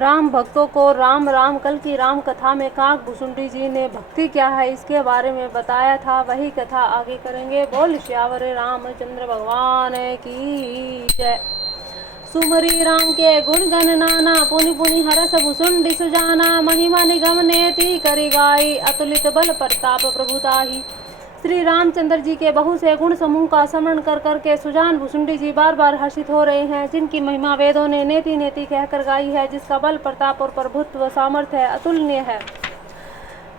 राम भक्तों को राम राम कल की राम कथा में काक भुसुंडी जी ने भक्ति क्या है इसके बारे में बताया था। वही कथा आगे करेंगे। बोल श्यावर रामचंद्र भगवान की जय। सुमरी राम के गुण गण नाना पुनि पुनि हरस भुसुंडी सुजाना। महिमा निगम नेति करि गाई अतुलित बल प्रताप प्रभुताही। श्री रामचंद्र जी के बहुत से गुण समूह का स्मरण कर करके सुजान भुसुंडी जी बार बार हर्षित हो रहे हैं, जिनकी महिमा वेदों ने नेति नेति कहकर गाई है, जिसका बल प्रताप और प्रभुत्व सामर्थ्य अतुलनीय है।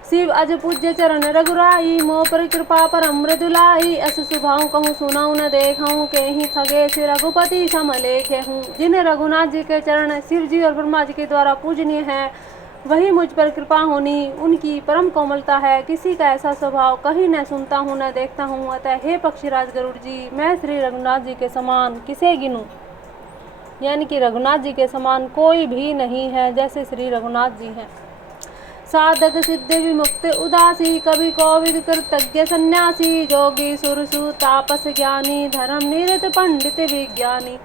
शिव अज पूज्य चरण रघुराई मोह पर कृपा परम मृदुलाई। अस सुभाऊ कहूँ सुनाऊ न देखूँ के ही थगे से रघुपति सम लेखे हूँ। जिन्हें रघुनाथ जी के चरण शिव जी और ब्रह्मा जी के द्वारा पूजनीय है, वही मुझ पर कृपा होनी उनकी परम कोमलता है। किसी का ऐसा स्वभाव कहीं न सुनता हूँ न देखता हूँ। अतः हे पक्षीराज गरुड़ जी, मैं श्री रघुनाथ जी के समान किसे गिनूं, यानी कि रघुनाथ जी के समान कोई भी नहीं है जैसे श्री रघुनाथ जी हैं। साधक सिद्ध विमुक्त उदासी कवि कोविद कृतज्ञ सन्यासी। जोगी सुरसु तापस ज्ञानी धर्म निरत पंडित विज्ञानी।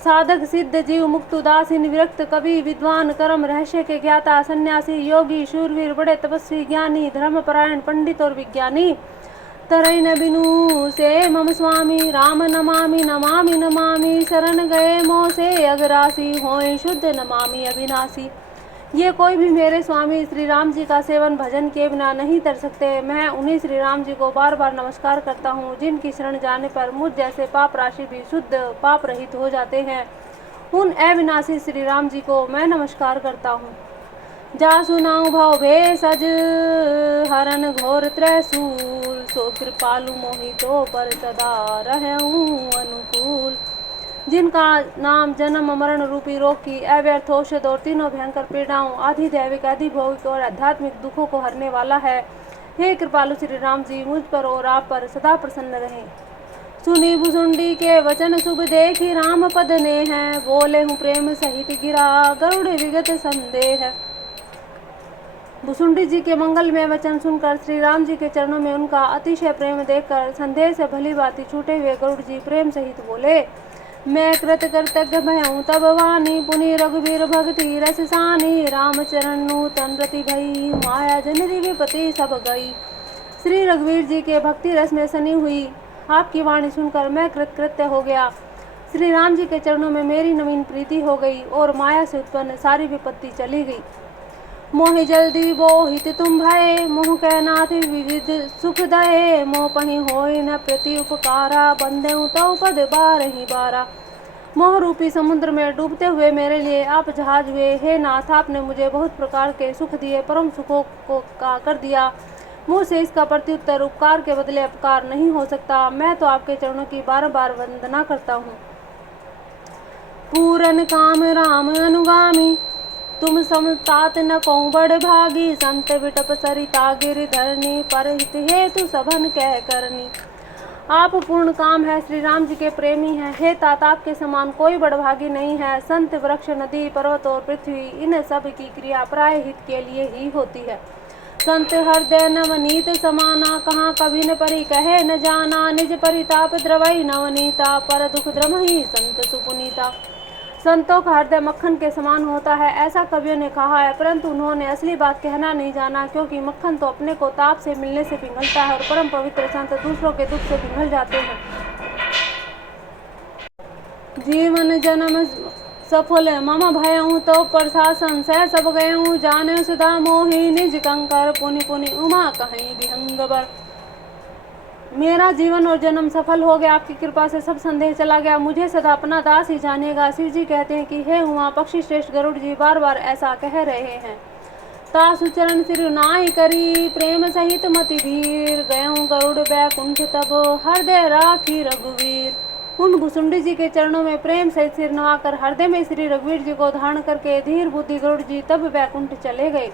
साधक सिद्ध जीव मुक्त उदासीन विरक्त कवि विद्वान कर्म रहस्य के ज्ञाता सन्यासी योगी शूरवीर बड़े तपस्वी ज्ञानी धर्मपरायण पंडित और विज्ञानी। तरई न बिनु से मम स्वामी राम नमामि नमामि नमामि। शरण गए मोह से अगरासी होए शुद्ध नमामि अविनाशी। ये कोई भी मेरे स्वामी श्री राम जी का सेवन भजन के बिना नहीं कर सकते। मैं उन्हीं श्री राम जी को बार बार नमस्कार करता हूँ, जिनकी शरण जाने पर मुझ जैसे पाप राशि भी शुद्ध पाप रहित हो जाते हैं। उन अविनाशी श्री राम जी को मैं नमस्कार करता हूँ। जा सुनाऊं भव भेषज हरन घोर त्रैसूल। सो कृपालु मोहितो पर सदा रहूं अनुकूल। जिनका नाम जन्म मरण रूपी रोग की अव्यर्थ औषध और तीनों भयंकर पीड़ाओं आदि दैविक आदि भौतिक और आध्यात्मिक दुखों को हरने वाला है। हे कृपालु श्री राम जी, मुझ पर और आप पर सदा प्रसन्न रहें। सुनी भुसुंडी के वचन शुभ देखी राम पद ने हैं। बोले हूँ प्रेम सहित गिरा गरुड़ विगत संदेह। भुसुंडी जी के मंगल में वचन सुनकर श्री राम जी के चरणों में उनका अतिशय प्रेम देखकर संदेह से भली भांति छूटे हुए गरुड़ जी प्रेम सहित बोले, मैं कृत कृतज्ञ भयऊँ तब वाणी पुनि रघुवीर भक्ति रस सानी। राम चरण नूतन रति भई माया जनिधि विपति सब गई। श्री रघुवीर जी के भक्ति रस में सनी हुई आपकी वाणी सुनकर मैं कृतकृत्य हो गया। श्री राम जी के चरणों में मेरी नवीन प्रीति हो गई और माया से उत्पन्न सारी विपत्ति चली गई। मोहि जल्दी बोहित तुम भये मोह के नाथ विविध सुख दये। मोह पहि होय न प्रति उपकारा बंदेऊ तव पद बारहि बारा। मोह रूपी समुद्र में डूबते हुए मेरे लिए आप जहाज हुए। हे नाथ, आपने मुझे बहुत प्रकार के सुख दिए, परम सुखों को का कर दिया। मुझसे इसका प्रत्युत्तर उपकार के बदले अपकार नहीं हो सकता। मैं तो आपके चरणों की बार बार वंदना करता हूँ। पूरन काम राम अनुगामी तुम समतात न कौं बड़ भागी। संत विटप सरिता गिरिधरणी परहित हेतु सभन कह करनी। आप पूर्ण काम है, श्री राम जी के प्रेमी हैं। हे तात, आपके समान कोई बड़भागी नहीं है। संत वृक्ष नदी पर्वत और पृथ्वी इन सब की क्रिया प्राय हित के लिए ही होती है। संत हृदय नवनीत समाना कहाँ कभी न परि कहे न जाना। निज परिताप द्रवई नवनीता पर दुख द्रमहि संत सुपुनीता। संतों का हृदय मक्खन के समान होता है, ऐसा कवियों ने कहा है, परंतु उन्होंने असली बात कहना नहीं जाना, क्योंकि मक्खन तो अपने को ताप से मिलने से पिघलता है और परम पवित्र संत दूसरों के दुख से पिघल जाते हैं। जीवन जन्म सफल मम भयऊँ तो प्रशासन सह सब गयऊँ। जाने सुधा मोहि निज कंकर पुनि पुनि उमा कहीं विहंगवर। मेरा जीवन और जन्म सफल हो गया, आपकी कृपा से सब संदेह चला गया। मुझे सदा अपना दास ही जानिएगा। शिव जी कहते हैं कि हे उमा पक्षी श्रेष्ठ गरुड़ जी बार बार ऐसा कह रहे हैं। तासु चरण सिर नाई करी प्रेम सहित मति धीर। गयऊँ गरुड़ बैकुंठ तब हृदय राखी रघुवीर। उन भुसुंडी जी के चरणों में प्रेम सहित सिर नवाकर हृदय में श्री रघुवीर जी को धारण करके धीर बुद्धि गरुड़ जी तब बैकुंठ चले गए।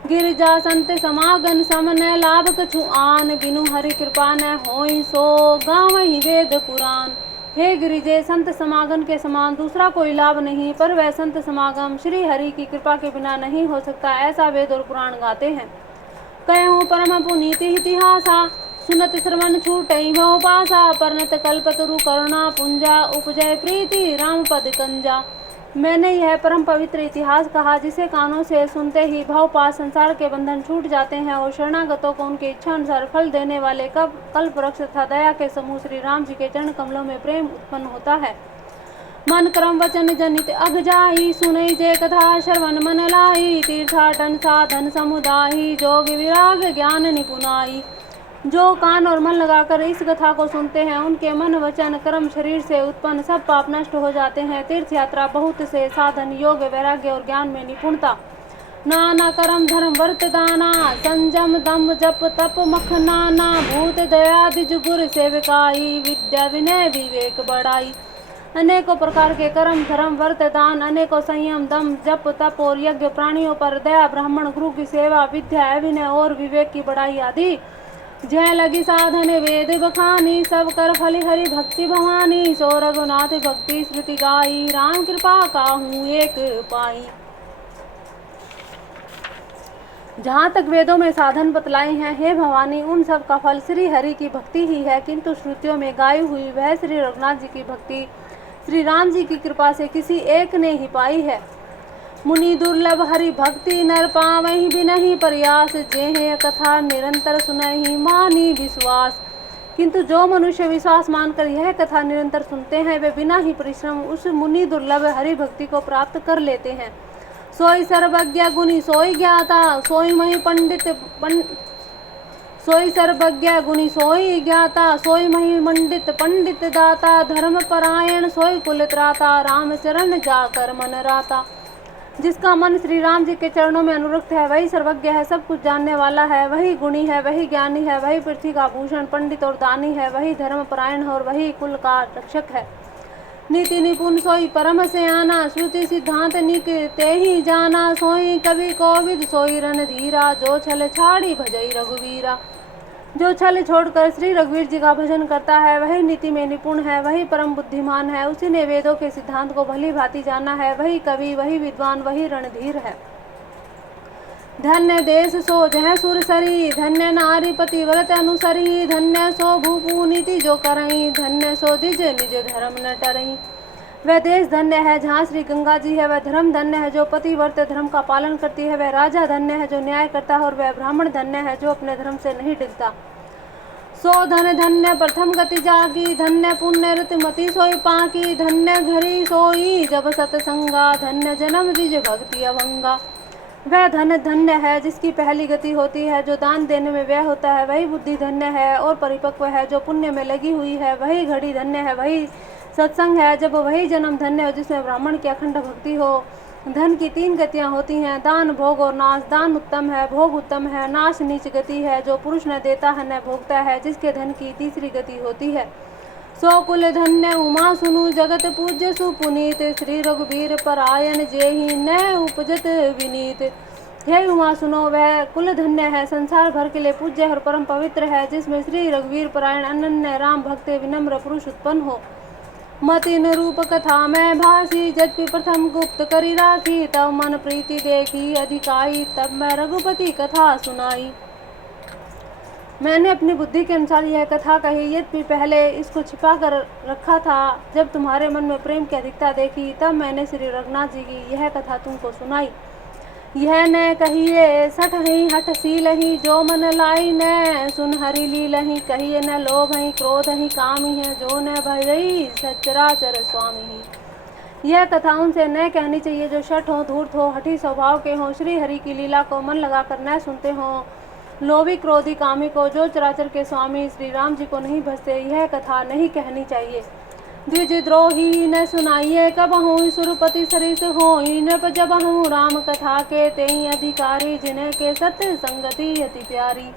गिरिजा संत समागन समन लाभ कछु आन। बिनु हरि कृपा न होई सो गावहि वेद पुराण। हे गिरिजे, संत समागम के समान दूसरा कोई लाभ नहीं, पर वह संत समागम श्री हरि की कृपा के बिना नहीं हो सकता, ऐसा वेद और पुराण गाते हैं। कहूँ परम पुनीति इतिहासा सुनत श्रवण छूटई भव पासा। परनत कल्पतरु करुणा पुंजा उपजय प्रीति राम पद कंजा। मैंने यह परम पवित्र इतिहास कहा जिसे कानों से सुनते ही भवपाश संसार के बंधन छूट जाते हैं और शरणागतों को उनकी इच्छा अनुसार फल देने वाले कल्प वृक्ष तथा दया के समूह श्री राम जी के चरण कमलों में प्रेम उत्पन्न होता है। मन क्रम वचन जनित अग जाई, सुनई जे कथा श्रवण मन लाई, तीर्थाटन साधन समुदायी, जोग विराग ज्ञान निपुणाई। जो कान और मन लगाकर इस कथा को सुनते हैं उनके मन वचन कर्म शरीर से उत्पन्न सब पाप नष्ट हो जाते हैं। तीर्थ यात्रा बहुत से साधन योग वैराग्य और ज्ञान में निपुणता, नाना कर्म धर्म वर्त दाना, संजम दम जप तप मख नाना, भूत दया द्विज गुर सेवकाई, विद्या विनय विवेक बढ़ाई। अनेकों प्रकार के कर्म धर्म वर्त दान, अनेकों संयम दम जप तप और यज्ञ, प्राणियों पर दया, ब्राह्मण गुरु की सेवा, विद्या अभिनय और विवेक की बढ़ाई आदि। जय लगी साधन वेद बखानी, सब कर फल हरि भक्ति भवानी, सो रघुनाथ भक्ति स्मृति गाई, राम कृपा काहू एक पाई। जहाँ तक वेदों में साधन बतलाए हैं, हे भवानी, उन सब का फल श्री हरि की भक्ति ही है, किंतु श्रुतियों में गाई हुई वह श्री रघुनाथ जी की भक्ति श्री राम जी की कृपा से किसी एक ने ही पाई है। मुनि दुर्लभ हरि भक्ति नर पावहि बिनहि प्रयास, जेहे कथा निरंतर सुनहि मानी विश्वास। किंतु जो मनुष्य विश्वास मानकर यह कथा निरंतर सुनते हैं वे बिना ही परिश्रम उस मुनि दुर्लभ हरि भक्ति को प्राप्त कर लेते हैं। सोई सर्वज्ञ गुणी सोई ज्ञाता, सोई मही पंडित सोई सर्वज्ञ गुणी सोई ज्ञाता, सोई मही मंडित पंडित दाता, धर्म परायण सोई कुल त्राता, राम चरण जाकर मन राता। जिसका मन श्री राम जी के चरणों में अनुरक्त है वही सर्वज्ञ है, सब कुछ जानने वाला है, वही गुणी है, वही ज्ञानी है, वही पृथ्वी का भूषण पंडित और दानी है, वही धर्म परायण है और वही कुल का रक्षक है। नीति निपुण सोई परम से आना, श्रुति सिद्धांत निक ते ही जाना, सोई कवि कोविद सोई रणधीरा, जो छल छाड़ी भजई रघुवीरा। जो छल छोड़कर श्री रघुवीर जी का भजन करता है वही नीति में निपुण है, वही परम बुद्धिमान है, उसी ने वेदों के सिद्धांत को भली भांति जाना है, वही कवि वही विद्वान वही रणधीर है। धन्य देश सो जह सुरसरी, धन्य नारी पति व्रत अनुसरी, धन्य सो भूपू नीति जो करई, धन्य सो द्विज निज धर्म न टरई। वह देश धन्य है जहाँ श्री गंगा जी है, वह धर्म धन्य है जो पति व्रत धर्म का पालन करती है, वह राजा धन्य है जो न्याय करता है और वह ब्राह्मण धन्य है जो अपने धर्म से नहीं डिगता। सो धन धन्य प्रथम गति जागी, धन्य पुण्य ऋतमति सोई पाकी, धन्य घरी सोई जब सतसंगा, धन्य जन्म द्विज भक्ति अभंगा। वह धन धन्य है जिसकी पहली गति होती है, जो दान देने में व्यय होता है, वही बुद्धि धन्य है और परिपक्व है, जो पुण्य में लगी हुई है, वही घड़ी धन्य है, वही सत्संग है, जब वही जन्म धन्य हो जिसमें ब्राह्मण की अखंड भक्ति हो। धन की 3 गतियां होती हैं, दान भोग और नाश। दान उत्तम है, भोग उत्तम है, नाश नीच गति है, जो पुरुष न देता है न भोगता है, जिसके धन की 3री गति होती है। सो कुल धन्य उमा सुनु जगत पूज्य सुपुनीत, श्री रघुवीर परायण जेहि न उपजत विनीत। हे उमा सुनो, वह कुल धन्य है, संसार भर के लिए पूज्य और परम पवित्र है, जिसमें श्री रघुवीर परायण अनन्य राम भक्त विनम्र पुरुष उत्पन्न हो। मतिन रूप कथा में भासी, जदपि प्रथम गुप्त करी राखी, तब मन प्रीति देखी अधिकाई, तब मैं रघुपति कथा सुनाई। मैंने अपनी बुद्धि के अनुसार यह कथा कही, यद्यपि पहले इसको छिपा कर रखा था। जब तुम्हारे मन में प्रेम की अधिकता देखी तब मैंने श्री रघुनाथ जी की यह कथा तुमको सुनाई। यह न कहिए सठ ही हठ सील ही, जो मन लाई न सुन हरि लीलहि, कहिए न लोभ ही क्रोध ही काम ही है, जो न भयई सचराचर स्वामी ही। यह कथा उनसे न कहनी चाहिए जो शठ हो, धूर्त हो, हठी स्वभाव के हो, श्री हरि की लीला को मन लगाकर न सुनते हो, लोभी क्रोधी कामी को, जो चराचर के स्वामी श्री राम जी को नहीं भजते। यह कथा नहीं कहनी चाहिए। द्विज द्रोही न सुनाइए कबहु, सुरपति सरिस होई नृप जबहु, राम कथा के तेई अधिकारी, जिन्हें के सत्य संगति अति प्यारी।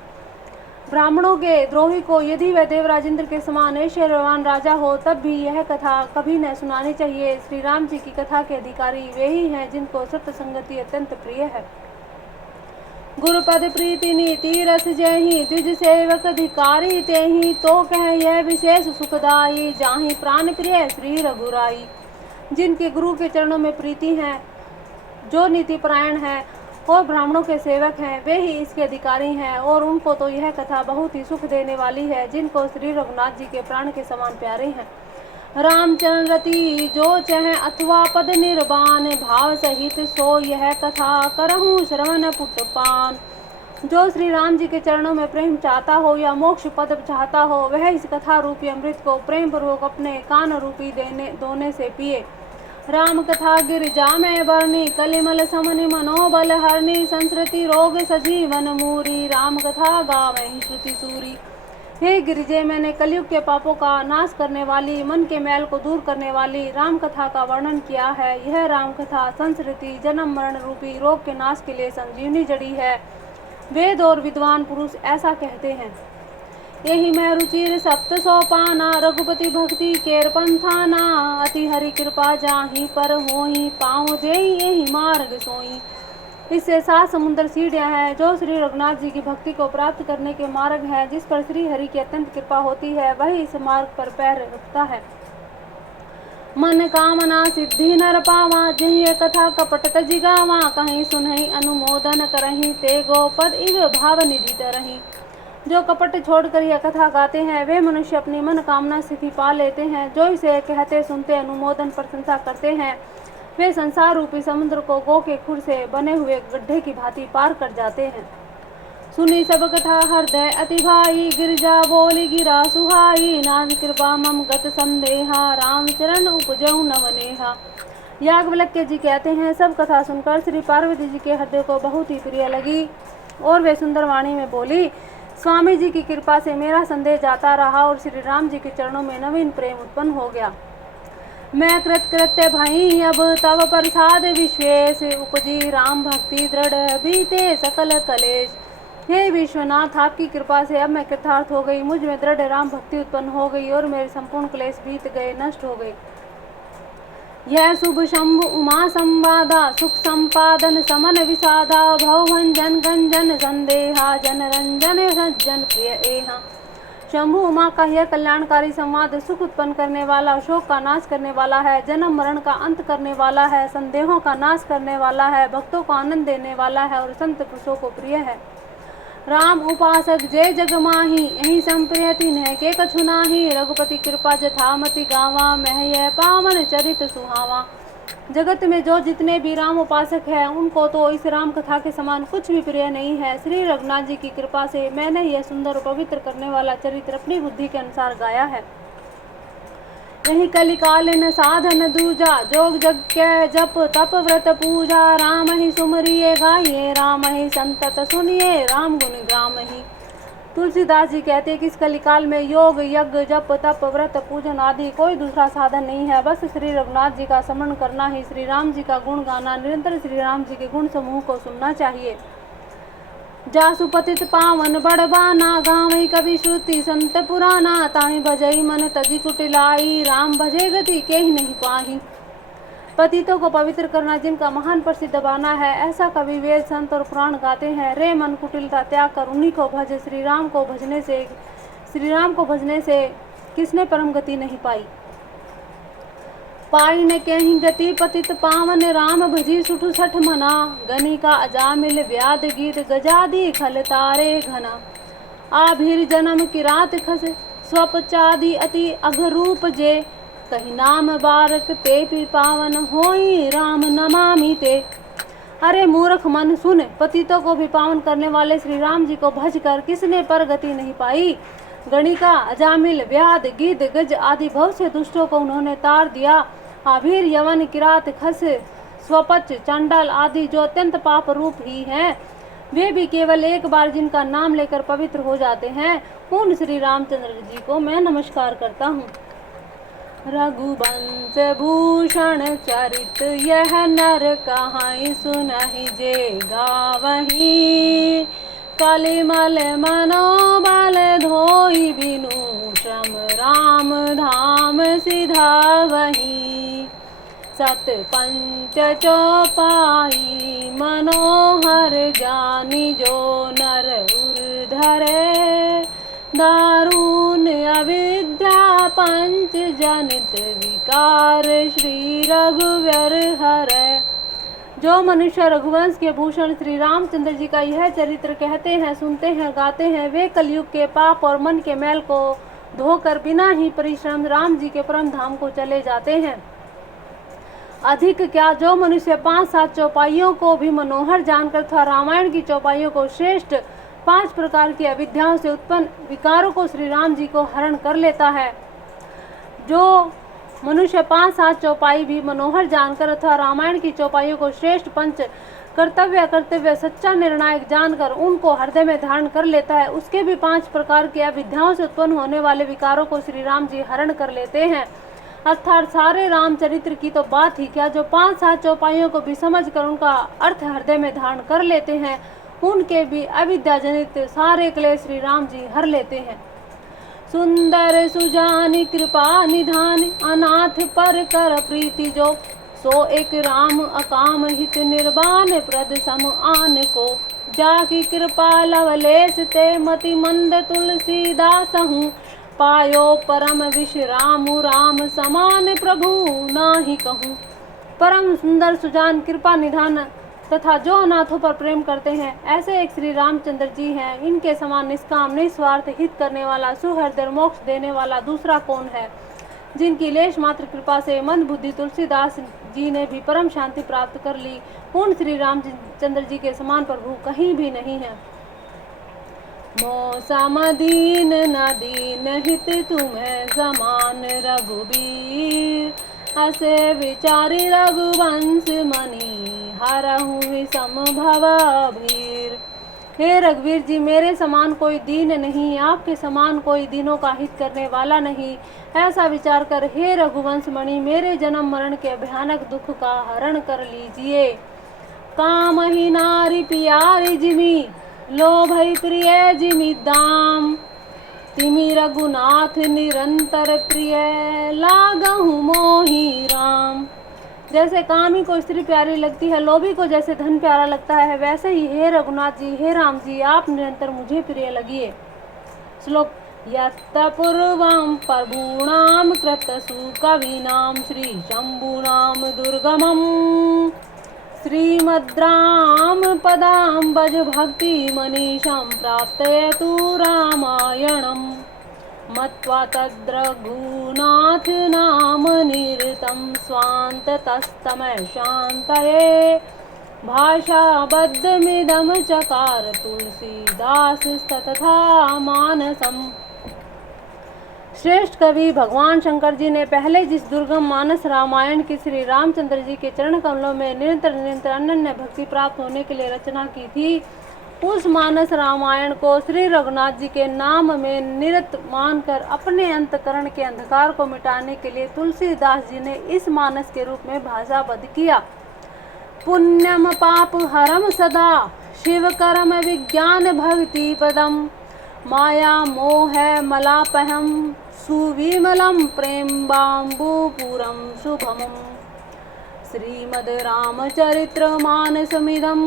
ब्राह्मणों के द्रोही को यदि वह देवराज इंद्र के समान ऐश्वर्यवान राजा हो तब भी यह कथा कभी न सुनानी चाहिए। श्री राम जी की कथा के अधिकारी वे ही हैं जिनको सत्य संगति अत्यंत प्रिय है। गुरुपद प्रीति नीति रस जही, द्विज सेवक अधिकारी तेहि, तो कह यह विशेष सुखदाई, जाहि प्राण प्रिय श्री रघुराई। जिनके गुरु के चरणों में प्रीति है, जो नीति परायण है और ब्राह्मणों के सेवक हैं, वे ही इसके अधिकारी हैं और उनको तो यह कथा बहुत ही सुख देने वाली है, जिनको श्री रघुनाथ जी के प्राण के समान प्यारे हैं। रामचरण रति जो चह अथवा पद निर्वाण, भाव सहित सो यह कथा करहूँ श्रवण पुटपान। जो श्री राम जी के चरणों में प्रेम चाहता हो या मोक्ष पद चाहता हो, वह इस कथा रूपी अमृत को प्रेम पूर्वक अपने कान रूपी दोने से पिए। राम कथा गिरिजा में बरनी, कलिमल समनि मनोबल हरनी, संस्कृति रोग सजीवन मूरी, राम कथा गावहि श्रुति सूरी। हे गिरिजे, मैंने कलयुग के पापों का नाश करने वाली, मन के मैल को दूर करने वाली राम कथा का वर्णन किया है। यह राम कथा संस्कृति जन्म मरण रूपी रोग के नाश के लिए संजीवनी जड़ी है। वेद और विद्वान पुरुष ऐसा कहते हैं। यही मैं रुचिर सप्त सोपाना, रघुपति भक्ति केर पंथाना, अति हरि कृपा जाहि पर होहि, पाँव देहि यही मार्ग सोई। इससे 7 समुद्र सीढ़ियाँ हैं जो श्री रघुनाथ जी की भक्ति को प्राप्त करने के मार्ग है। जिस पर श्री हरि की अत्यंत कृपा होती है वही इस मार्ग पर पैर रखता है। मन कामना सिद्धि नर पावा, जही कथा कपट तजि गावा, कहीं सुनहि अनुमोदन करहि, ते गोपद इव भाव निधि तरहि। जो कपट छोड़कर यह कथा गाते हैं वे मनुष्य अपनी मन कामना स्थिति पा लेते हैं। जो इसे कहते सुनते अनुमोदन प्रशंसा करते हैं वे संसार रूपी समुद्र को गो के खुर से बने हुए गड्ढे की भांति पार कर जाते हैं। सुनी सब कथा हृदय अति भाई, गिरिजा बोली गिरा सुहाई, नाथ कृपा मम गत संदेहा, राम चरण उपजऊ नवनेहा। याज्ञवल्क्य जी कहते हैं, सब कथा सुनकर श्री पार्वती जी के हृदय को बहुत ही प्रिय लगी और वे सुंदर वाणी में बोली, स्वामी जी की कृपा से मेरा संदेह जाता रहा और श्री राम जी के चरणों में नवीन प्रेम उत्पन्न हो गया। मैं कृत्य भाई अब तब प्रसाद विश्वेश, उपजी राम भक्ति दृढ़ बीते सकल कलेश। हे विश्वनाथ, आपकी कृपा से अब मैं कृतार्थ हो गई, मुझ में दृढ़ राम भक्ति उत्पन्न हो गई और मेरे संपूर्ण क्लेश बीत गए, नष्ट हो गए। यह शुभ शंभु उमा संवादा, सुख संपादन समन विषादा, भवभंजन गंजन संदेहा, जन रंजन सज्जन प्रिय एहा। शंभु उमा का यह कल्याणकारी संवाद सुख उत्पन्न करने वाला, शोक का नाश करने वाला है, जन्म मरण का अंत करने वाला है, संदेहों का नाश करने वाला है, भक्तों को आनंद देने वाला है और संत पुरुषों को प्रिय है। राम उपासक जय जग माही, यही संप्रिय तिन्ह के कछु नाही, रघुपति कृपा जथामति गावा, मैं यह पावन चरित सुहावा। जगत में जो जितने भी राम उपासक हैं उनको तो इस राम कथा के समान कुछ भी प्रिय नहीं है। श्री रघुनाथ जी की कृपा से मैंने यह सुंदर और पवित्र करने वाला चरित्र अपनी बुद्धि के अनुसार गाया है। यही कलिकालीन साधन दूजा, जोग जग के जप तप व्रत पूजा, राम ही सुमरिए गाइए, राम ही संतत सुनिए, राम गुण ग्राम ही। तुलसीदास जी कहते हैं कि इस कलिकाल में योग यज्ञ जप तप व्रत पूजन आदि कोई दूसरा साधन नहीं है। बस श्री रघुनाथ जी का स्मरण करना ही, श्री राम जी का गुण गाना, निरंतर श्री राम जी के गुण समूह को सुनना चाहिए। जासु पतित पावन बड़बाना, गावई कवि श्रुति संत पुराना, ताहि भजई मन तजी कुटिलाई, राम भजे गति के ही नहीं पाही। पतितों को पवित्र करना जिनका महान प्रसिद्ध बाना है, ऐसा कवि वेद संत और पुराण गाते हैं। रे मन कुटिलता त्याग कर उन्हीं को भज, श्री राम को भजने से किसने परम गति नहीं पाई। पाई न कहीं गति पतित पावन, राम भजी सुठु सठ मना, गनी का अजामिल व्याध गीत गजादी खल तारे घना। आभिर जन्म की रात खस स्वपचादी अति अघरूप जे, कही नाम बारक ते पी पावन होई, राम नमामि ते। अरे मूर्ख मन सुन, पतितों को भी पावन करने वाले श्री राम जी को भज कर किसने पर गति नहीं पाई। गणिका अजामिल व्याध गिद्ध गज आदि बहुत से दुष्टों को उन्होंने तार दिया। आभीर यवन किरात खस स्वपच चंडाल आदि जो अत्यंत पाप रूप ही हैं, वे भी केवल एक बार जिनका नाम लेकर पवित्र हो जाते हैं, उन श्री रामचंद्र जी को मैं नमस्कार करता हूँ। रघुवंश भूषण चरित यह नर कहाई, सुनहि जे गावही, कलिमल मनोबल धोई बिनु, श्रम राम धाम सिधावही। सत पंच चौपाई मनोहर जानी, जो नर उर धरे, दारुण अविद्या पंच जनित विकार, श्री रघुवर हरै। जो मनुष्य रघुवंश के भूषण श्री रामचंद्र जी का यह चरित्र कहते हैं, सुनते हैं, गाते हैं, वे कलयुग के पाप और मन के मैल को धोकर बिना ही परिश्रम राम जी के परम धाम को चले जाते हैं। अधिक क्या, जो मनुष्य 5-7 चौपाइयों को भी मनोहर जानकर तथा रामायण की चौपाइयों को श्रेष्ठ 5 प्रकार की अविद्याओं से उत्पन्न विकारों को श्री राम जी को हरण कर लेता है, जो मनुष्य 5-7 चौपाई भी मनोहर जानकर अथवा रामायण की चौपाइयों को श्रेष्ठ 5 कर्तव्य सच्चा निर्णायक जानकर उनको हृदय में धारण कर लेता है, उसके भी 5 प्रकार की अविद्याओं से उत्पन्न होने वाले विकारों को श्री राम जी हरण कर लेते हैं। अर्थात सारे रामचरित्र की तो बात ही क्या, जो 5-7 चौपाइयों को भी समझकर उनका अर्थ हृदय में धारण कर लेते हैं, उनके भी अविद्या जनित सारे क्लेश श्री राम जी हर लेते हैं। सुंदर सुजानि कृपा निधान, अनाथ पर कर प्रीति जो, सो एक राम अकाम हित निर्वाण प्रद सम आन को, जाकी कृपा लवलेश ते मति मंद तुलसीदास हूँ, पायो परम विश्राम राम समान प्रभु नाही कहूँ। परम सुंदर सुजान कृपा निधान तथा जो अनाथों पर प्रेम करते हैं, ऐसे एक श्री रामचंद्र जी हैं। इनके समान निष्काम निस्वार्थ हित करने वाला, सुहृदय मोक्ष देने वाला दूसरा कौन है। जिनकी लेश मात्र कृपा से मंद बुद्धि तुलसीदास जी ने भी परम शांति प्राप्त कर ली, उन श्री रामचंद्र जी के समान प्रभु कहीं भी नहीं है। मौसम दीन न दीन हित तुम्हें समान रघुबीर, असे विचारी रघुवंश मणि हरहु विषम भवभीर। हे रघुवीर जी, मेरे समान कोई दीन नहीं, आपके समान कोई दीनों का हित करने वाला नहीं। ऐसा विचार कर हे रघुवंश मणि, मेरे जन्म मरण के भयानक दुख का हरण कर लीजिए। काम ही नारी प्यारी जिमी, लोभई प्रिय जिमी दाम, तिमी रघुनाथ निरंतर प्रिय, लागहु मोहि राम। जैसे कामी को स्त्री प्यारी लगती है, लोभी को जैसे धन प्यारा लगता है, वैसे ही हे रघुनाथ जी, हे राम जी, आप निरंतर मुझे प्रिय लगिए। श्लोक यत्त पूर्वं प्रभूणां कृतसु कवीनां श्री शंभूनां दुर्गमं, श्रीमद्राम पदाम्बज भक्ति मनीषं प्राप्तयतु रामायणम्, मत्वा तद्रघुनाथ नाम निरतं स्वान्ततस्तमः शान्तये, भाषाबद्धमिदं चकार तुलसीदासस्तथा मानसम्। श्रेष्ठ कवि भगवान शंकर जी ने पहले जिस दुर्गम मानस रामायण की श्री रामचंद्र जी के चरण कमलों में निरंतर अनन्य भक्ति प्राप्त होने के लिए रचना की थी, उस मानस रामायण को श्री रघुनाथ जी के नाम में निरत मानकर अपने अंतकरण के अंधकार को मिटाने के लिए तुलसीदास जी ने इस मानस के रूप में भाषाबद्ध किया। पुण्यम पाप हरम सदा, शिव कर्म विज्ञान भक्ति पदम, माया मोह मलापहम, सुविमलम प्रेम बाम्बुपुरम शुभमम। श्रीमद् रामचरित्र मानसमिदं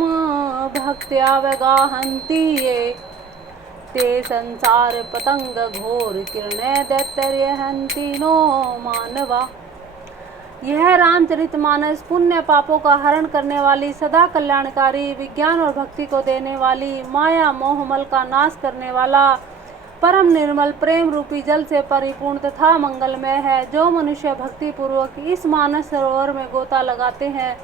भक्त्या वगाहन्ति ये, ते संसार पतंग घोर किरणे दैत्यर्यहन्ति नो मानवा। यह रामचरित मानस पुण्य पापों का हरण करने वाली, सदा कल्याणकारी, विज्ञान और भक्ति को देने वाली, माया मोहमल का नाश करने वाला, परम निर्मल प्रेम रूपी जल से परिपूर्ण तथा मंगलमय है। जो मनुष्य भक्ति पूर्वक इस मानस सरोवर में गोता लगाते हैं,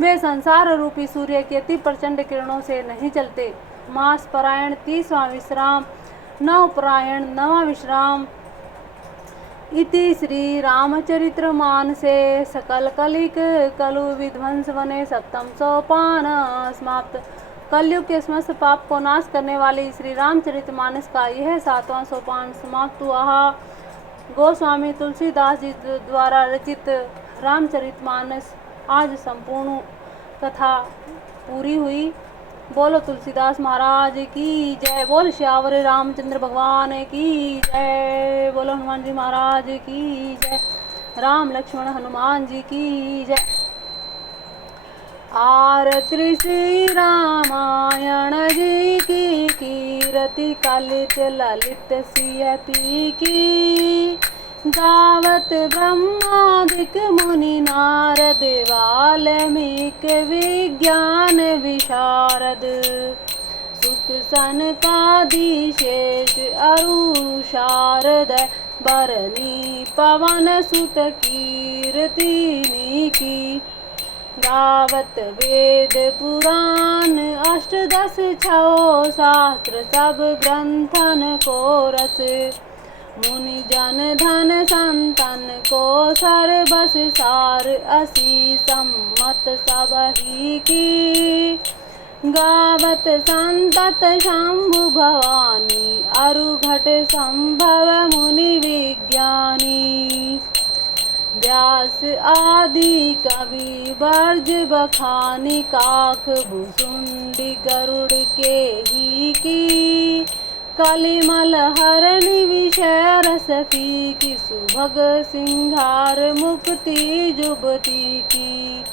वे संसार रूपी सूर्य की अति प्रचंड किरणों से नहीं चलते। मास परायण 30वां विश्राम, नव परायण 9वां विश्राम। इति श्री रामचरित्र मानसे सकल कलिक कलु विध्वंस वने 7वां सोपान समाप्त। कलयुग के समस्त पाप को नाश करने वाली श्री रामचरित मानस का यह 7वां सोपान समाप्त हुआ। गोस्वामी तुलसीदास जी द्वारा रचित रामचरित मानस आज संपूर्ण कथा पूरी हुई। बोलो तुलसीदास महाराज की जय, बोल श्यावर रामचंद्र भगवान की जय, बोलो हनुमान जी महाराज की जय, राम लक्ष्मण हनुमान जी की जय। आरती श्री रामायण जी की कीरति कलित ललित सियति की, गावत ब्रह्मादिक मुनि नारद वाल्मीकि विज्ञान विशारद, सुख सनकादि शेष अरु शारद बरनी पवन सुत कीर्तिनी की। गावत वेद पुराण अष्टदश छो शास्त्र सब ग्रंथन को रस। मुनि जन धन संतन को सर्वस सार असी सम्मत सबही की। गावत संतत शंभु भवानी अरुघट संभव मुनि विज्ञानी। व्यास आदि कवि बर्ज बखानी काक भुसुंडी गरुड़ के ही की। कलिमल हरनि विषय रस फीकी सुभग सिंहार मुक्ति जुबती की।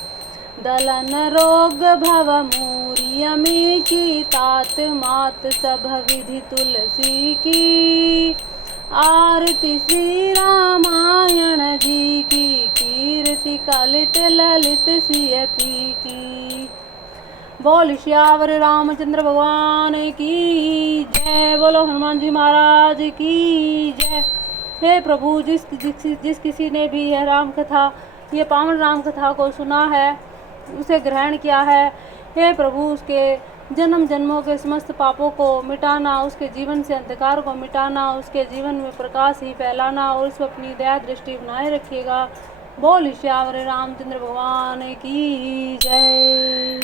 दलन रोग भव मूर्यमी की तात मात सभ विधि तुलसी की। आरती श्री रामायण जी की कीर्ति कलित ललित सिय की। बोल श्यावर रामचंद्र भगवान की जय। बोलो हनुमान जी महाराज की जय। हे प्रभु, जिस किसी ने भी यह राम कथा, ये पावन राम कथा को सुना है, उसे ग्रहण किया है, हे प्रभु उसके जन्म जन्मों के समस्त पापों को मिटाना, उसके जीवन से अंधकार को मिटाना, उसके जीवन में प्रकाश ही फैलाना और उसको अपनी दया दृष्टि बनाए रखिएगा। बोल श्यावर रामचंद्र भगवान की जय।